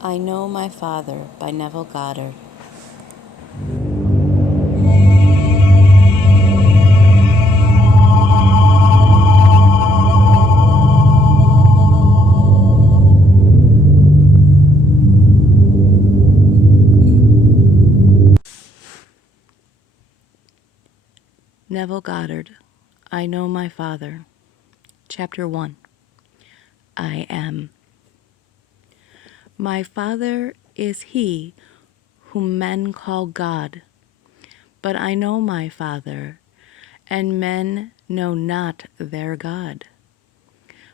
I Know My Father by Neville Goddard. Neville Goddard, I Know My Father. Chapter 1. I Am. My Father is He whom men call God, but I know my Father, and men know not their God.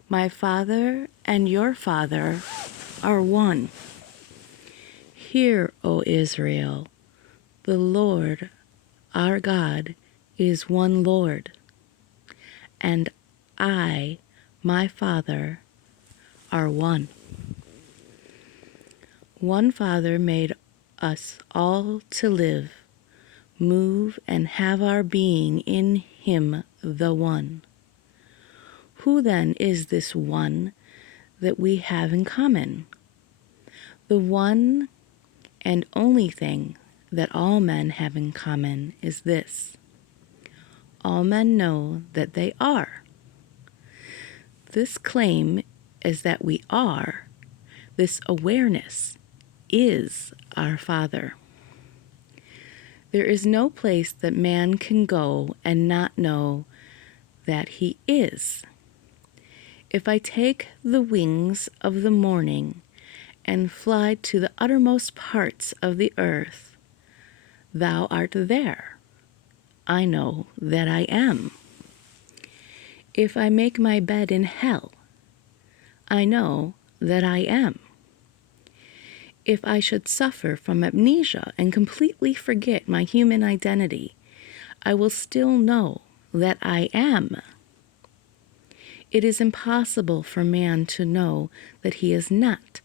My Father and your Father are one. Hear, O Israel, the Lord our God is one Lord, and I, my Father, are one. One Father made us all to live, move, and have our being in Him, the One. Who then is this one that we have in common? The one and only thing that all men have in common is this: all men know that they are. This claim is that we are, this awareness is our Father. There is no place that man can go and not know that he is. If I take the wings of the morning and fly to the uttermost parts of the earth, thou art there. I know that I am. If I make my bed in hell, I know that I am. If I should suffer from amnesia and completely forget my human identity, I will still know that I am. It is impossible for man to know that he is not.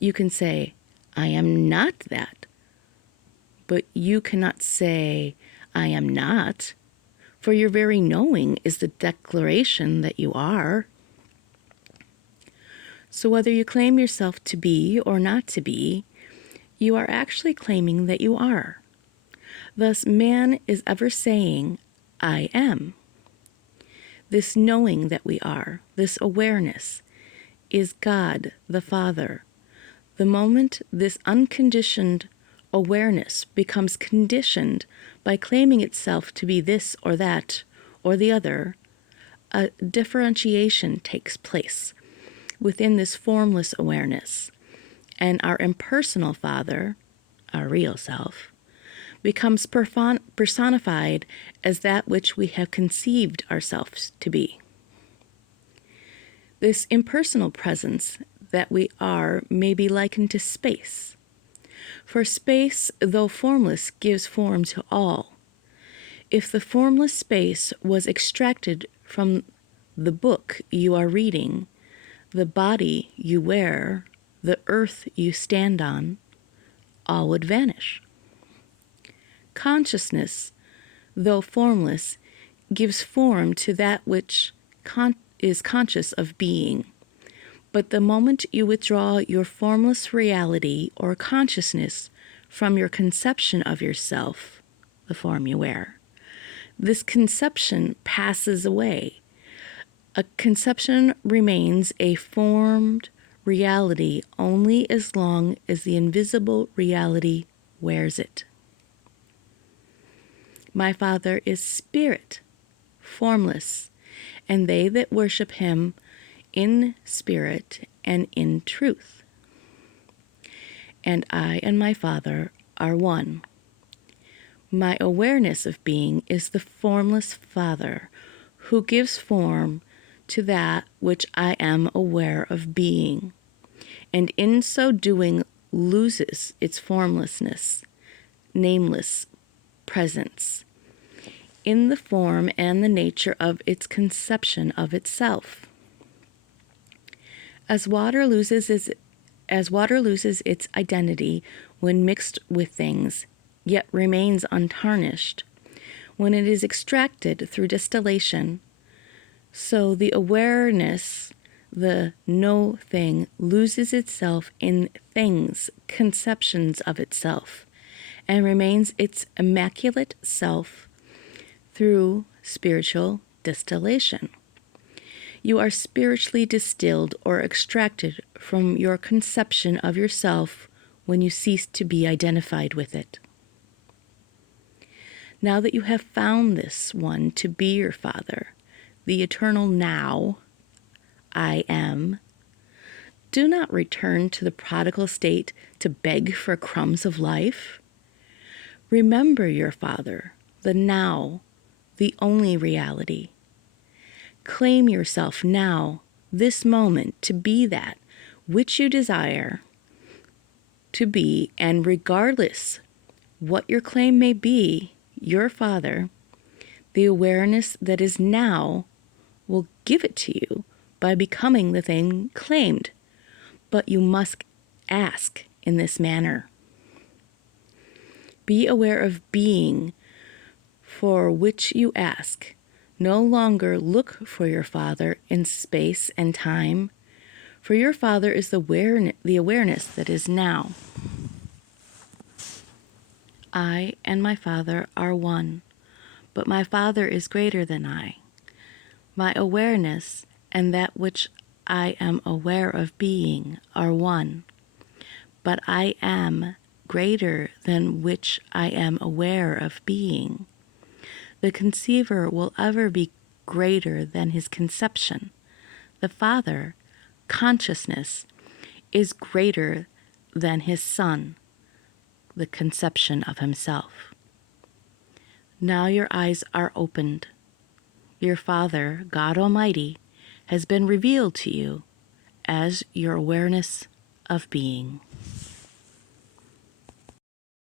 You can say, I am not that, but you cannot say, I am not, for your very knowing is the declaration that you are. So whether you claim yourself to be or not to be, you are actually claiming that you are. Thus, man is ever saying, I am. This knowing that we are, this awareness, is God the Father. The moment this unconditioned awareness becomes conditioned by claiming itself to be this or that or the other, a differentiation takes place within this formless awareness, and our impersonal Father, our real self, becomes personified as that which we have conceived ourselves to be. This impersonal presence that we are may be likened to space. For space, though formless, gives form to all. If the formless space was extracted from the book you are reading, the body you wear, the earth you stand on, all would vanish. Consciousness, though formless, gives form to that which is conscious of being. But the moment you withdraw your formless reality or consciousness from your conception of yourself, the form you wear, this conception passes away. A conception remains a formed reality only as long as the invisible reality wears it. My Father is spirit, formless, and they that worship him in spirit and in truth. And I and my Father are one. My awareness of being is the formless Father who gives form to that which I am aware of being, and in so doing loses its formlessness, nameless presence, in the form and the nature of its conception of itself. As water loses its identity when mixed with things, yet remains untarnished, when it is extracted through distillation, so the awareness The no thing loses itself in things, conceptions of itself, and remains its immaculate self through spiritual distillation. You are spiritually distilled or extracted from your conception of yourself when you cease to be identified with it. Now that you have found this one to be your Father, the eternal now, I am, do not return to the prodigal state to beg for crumbs of life. Remember your Father, the now, the only reality. Claim yourself now, this moment, to be that which you desire to be, and regardless what your claim may be, your Father, the awareness that is now, will give it to you by becoming the thing claimed. But you must ask in this manner. Be aware of being for which you ask. No longer look for your Father in space and time, for your Father is the awareness that is now. I and my Father are one, but my Father is greater than I. My awareness and that which I am aware of being are one, but I am greater than which I am aware of being. The conceiver will ever be greater than his conception. The Father, consciousness, is greater than his Son, the conception of himself. Now your eyes are opened. Your Father, God Almighty, has been revealed to you as your awareness of being.